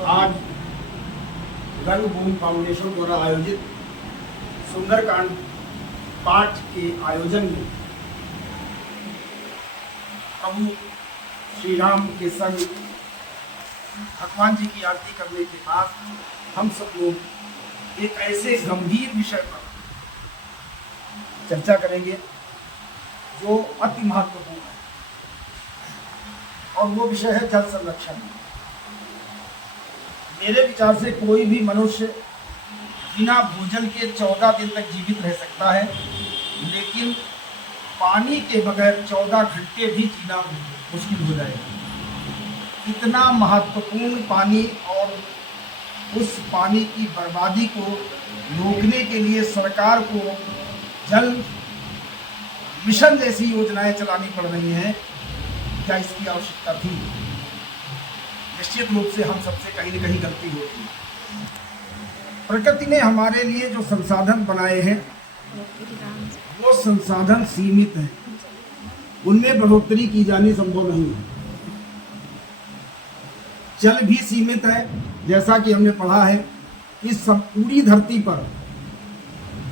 आज रंगभूमि फाउंडेशन द्वारा आयोजित सुंदरकांड पाठ के आयोजन में प्रभु श्री राम के संग भगवान जी की आरती करने के बाद हम सब लोग एक ऐसे गंभीर विषय पर चर्चा करेंगे जो अति महत्वपूर्ण है, और वो विषय है जल संरक्षण। मेरे विचार से कोई भी मनुष्य बिना भोजन के 14 दिन तक जीवित रह सकता है, लेकिन पानी के बगैर 14 घंटे भी जीना मुश्किल हो जाएगा। इतना महत्वपूर्ण पानी, और उस पानी की बर्बादी को रोकने के लिए सरकार को जल मिशन जैसी योजनाएं चलानी पड़ रही हैं। क्या इसकी आवश्यकता थी? निश्चित रूप से हम सबसे कहीं न कहीं गलती होती है। प्रकृति ने हमारे लिए जो संसाधन बनाए हैं वो संसाधन सीमित हैं, उनमें बढ़ोतरी की जानी संभव नहीं है। जल भी सीमित है, जैसा कि हमने पढ़ा है कि सब पूरी धरती पर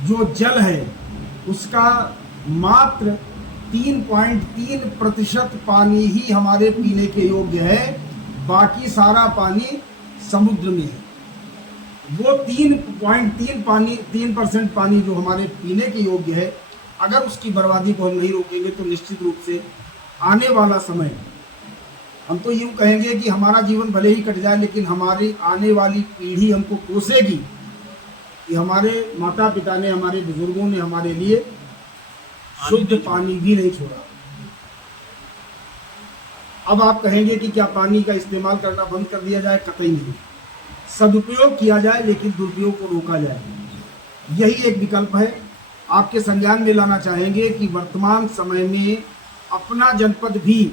जो जल है उसका मात्र 3.3% पानी ही हमारे पीने के योग्य है, बाकी सारा पानी समुद्र में है। वो 3% पानी जो हमारे पीने के योग्य है, अगर उसकी बर्बादी को हम नहीं रोकेंगे तो निश्चित रूप से आने वाला समय, हम तो यूँ कहेंगे कि हमारा जीवन भले ही कट जाए, लेकिन हमारी आने वाली पीढ़ी हमको कोसेगी कि हमारे माता पिता ने, हमारे बुजुर्गों ने हमारे लिए शुद्ध पानी भी नहीं छोड़ा। अब आप कहेंगे कि क्या पानी का इस्तेमाल करना बंद कर दिया जाए? कतई नहीं। सदुपयोग किया जाए, लेकिन दुरुपयोग को रोका जाए। यही एक विकल्प है। आपके संज्ञान में लाना चाहेंगे कि वर्तमान समय में अपना जनपद भी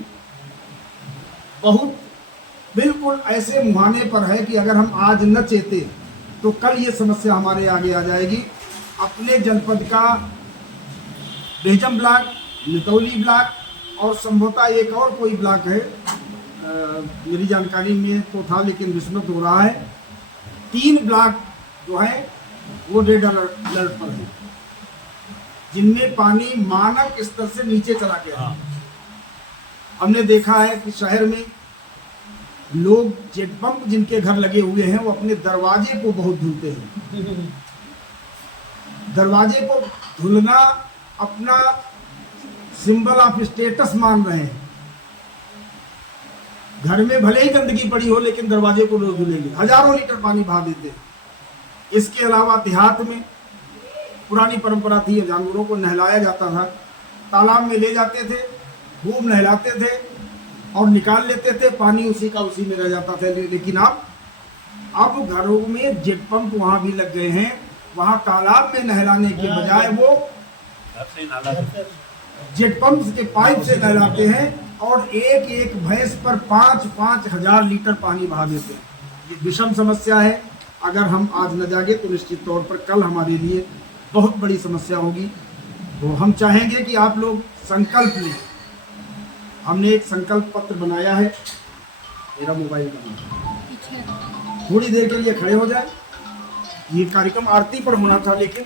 बहुत बिल्कुल ऐसे मुहाने पर है कि अगर हम आज न चेते तो कल ये समस्या हमारे आगे आ जाएगी। अपने जनपद का बेहजम ब्लॉक, नितौली ब्लॉक और संभवतः एक और कोई ब्लॉक है, मेरी जानकारी में तो था लेकिन विस्मृत हो रहा है। 3 ब्लॉक जो है वो रेड अलर्ट पर है, जिनमें पानी मानक स्तर से नीचे चला गया। हमने देखा है कि शहर में लोग जेट पंप जिनके घर लगे हुए हैं वो अपने दरवाजे को बहुत धुलते हैं। दरवाजे को धुलना अपना सिंबल ऑफ स्टेटस मान रहे हैं। घर में भले ही गंदगी पड़ी हो, लेकिन दरवाजे को लोग धुलेंगे। हजारों लीटर पानी बहा देते हैं। इसके अलावा देहात में पुरानी परंपरा थी, जानवरों को नहलाया जाता था। तालाब में ले जाते थे, खूब नहलाते थे और निकाल लेते थे, पानी उसी का उसी में रह जाता था। लेकिन अब घरों में जेट पंप वहां भी लग गए हैं। वहां तालाब में नहलाने के बजाय वो जेट पंप के पाइप से नहलाते हैं, और एक एक भैंस पर 5-5 हजार लीटर पानी बहा देते हैं। ये विषम समस्या है। अगर हम आज न जागे तो निश्चित तौर पर कल हमारे लिए बहुत बड़ी समस्या होगी। तो हम चाहेंगे कि आप लोग संकल्प लें। हमने एक संकल्प पत्र बनाया है। मेरा मोबाइल बना, थोड़ी देर के लिए खड़े हो जाए। ये कार्यक्रम आरती पर होना था, लेकिन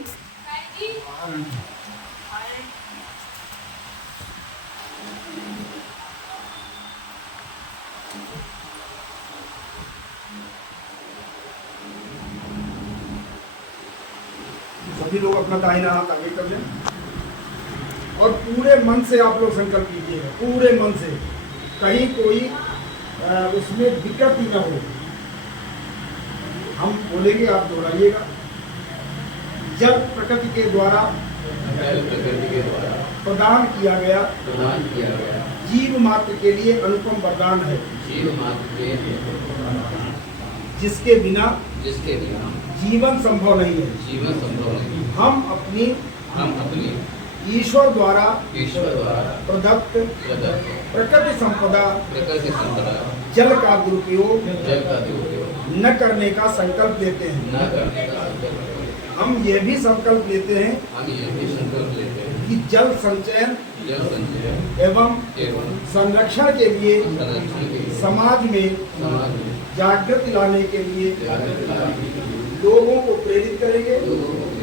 सभी लोग अपना दाहिना हाथ आगे कर लें और पूरे मन से आप लोग संकल्प कीजिएगा। पूरे मन से, कहीं कोई उसमें विकृति न हो। हम बोलेंगे, आप दोहराइएगा। जल प्रकृति के द्वारा प्रदान किया गया जीव मात्र के लिए अनुपम वरदान है, जिसके बिना जीवन संभव नहीं है। हम अपनी ईश्वर द्वारा प्रदत्त प्रकृति संपदा जल का दुरुपयोग न करने का संकल्प लेते हैं। हम ये भी संकल्प लेते हैं कि जल संचयन जल संचय एवं एवं संरक्षण के लिए संरक्षण के लिए समाज में समाज में जागृति लाने के लिए जागृति लाने के लिए लोगों को प्रेरित करेंगे लोगों को